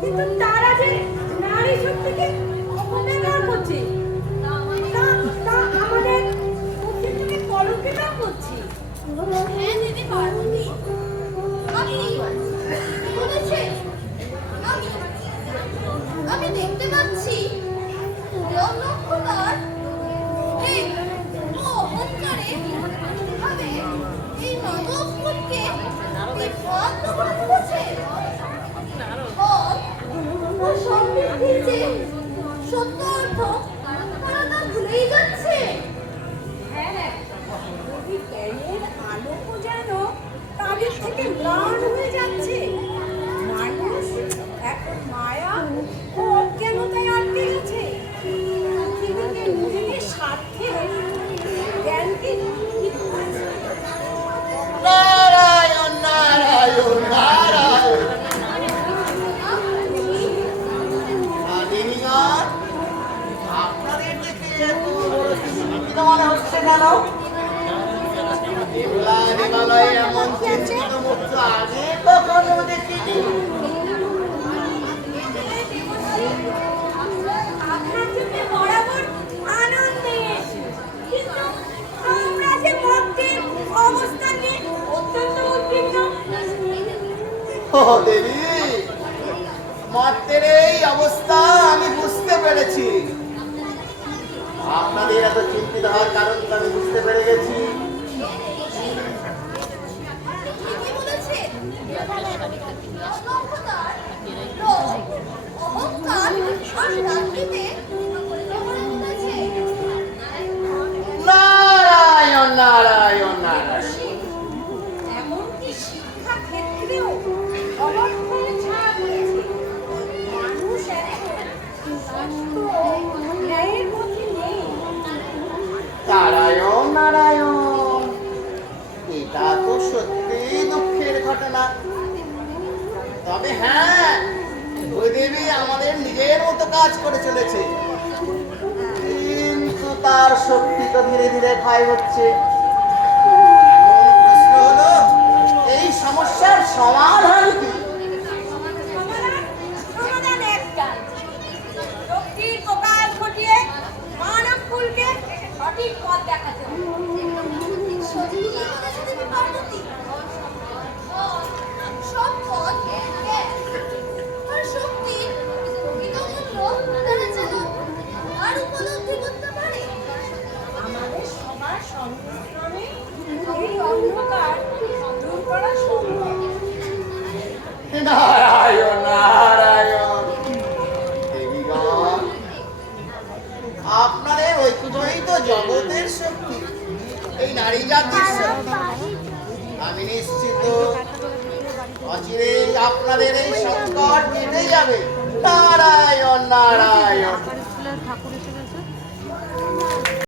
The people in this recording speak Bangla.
কিন্তু তারা যে নারী শক্তিকে অপব্যবহার করছে, তা আমাদের অস্তিত্বকে কলঙ্কিত করছে। হ্যাঁ দিদি পার্বতী, আপনি বলেছেন। আমি দেখতে পাচ্ছি নক্ষত্র এই অহংকারে ভাবে এই মানব মনকে বিভ্রান্ত করে তুলেছে। ও সমৃদ্ধির যে সত্য অর্থ তারা তা ভুলেই যাচ্ছে। হ্যাঁ, যদি জ্ঞানের আলোকও যেন তাদের থেকে ম্লান হয়ে যাচ্ছে। মানুষ এখন মায়া ও অজ্ঞানতায় আটকে গেছে। পৃথিবীতে নিজেদের স্বার্থে জ্ঞানকে নারায়ণ নারায়ণ নারায়ণ। আপনাদের দেখে এত চিন্তিত মনে হচ্ছে কেন? দেবালয়ে এমন চিন্তিত মুখ তো আগে কখনো দেখিনি। আপনার চোখে বরাবর আনন্দে, কিন্তু আমরা যে ভক্তের অবস্থা নিয়ে অত্যন্ত উদ্বিগ্ন। ও দেবী, মর্তের এই অবস্থা আমি বুঝতে পেরেছি। আপনাদের এত চিন্তিত হওয়ার কারণ আমি বুঝতে পেরে গেছি। ঠিকই বলেছেন। নক্ষত্র, অহংকার আর রাত্রিতে তুলেছে। নারায়ণ নারায়ণ নারায়ণ। এমনকি শিক্ষা ক্ষেত্রেও অবক্ষয়ের ছায়া পড়েছে। মানুষ এখন সত্য ও ন্যায়ের পথে নেই। নারায়ণ নারায়ণ, এটা তো সত্যিই দুঃখের ঘটনা। তবে হ্যাঁ, ওই দেবী আমাদের নিজের মতো কাজ করে চলেছে, কিন্তু তার শক্তি তো ধীরে ধীরে ক্ষয় হচ্ছে। প্রশ্ন হলো, এই সমস্যার সমাধান কি? সমাধান একটাই, শক্তির প্রকাশ ঘটিয়ে মানব কুলকে সঠিক পথ দেখাতে হবে। সত্যি বলেছে দেবী পার্বতী। সব পথ এক, আর শক্তির প্রকৃত মূল্য তারা যেন আর উপলব্ধি করতে পারে। আমাদের সবার সংমিশ্রণে এই অন্ধকার দূর করা সম্ভব। নারায়ণ নারায়ণ। দেবীগণ, আপনাদের ঐক্যই তো জগতের শক্তি, এই নারী জাতির শক্তি। আমি নিশ্চিত অচিরেই আপনাদের এই সংকট কেটে যাবে। নারায়ণ নারায়ণ।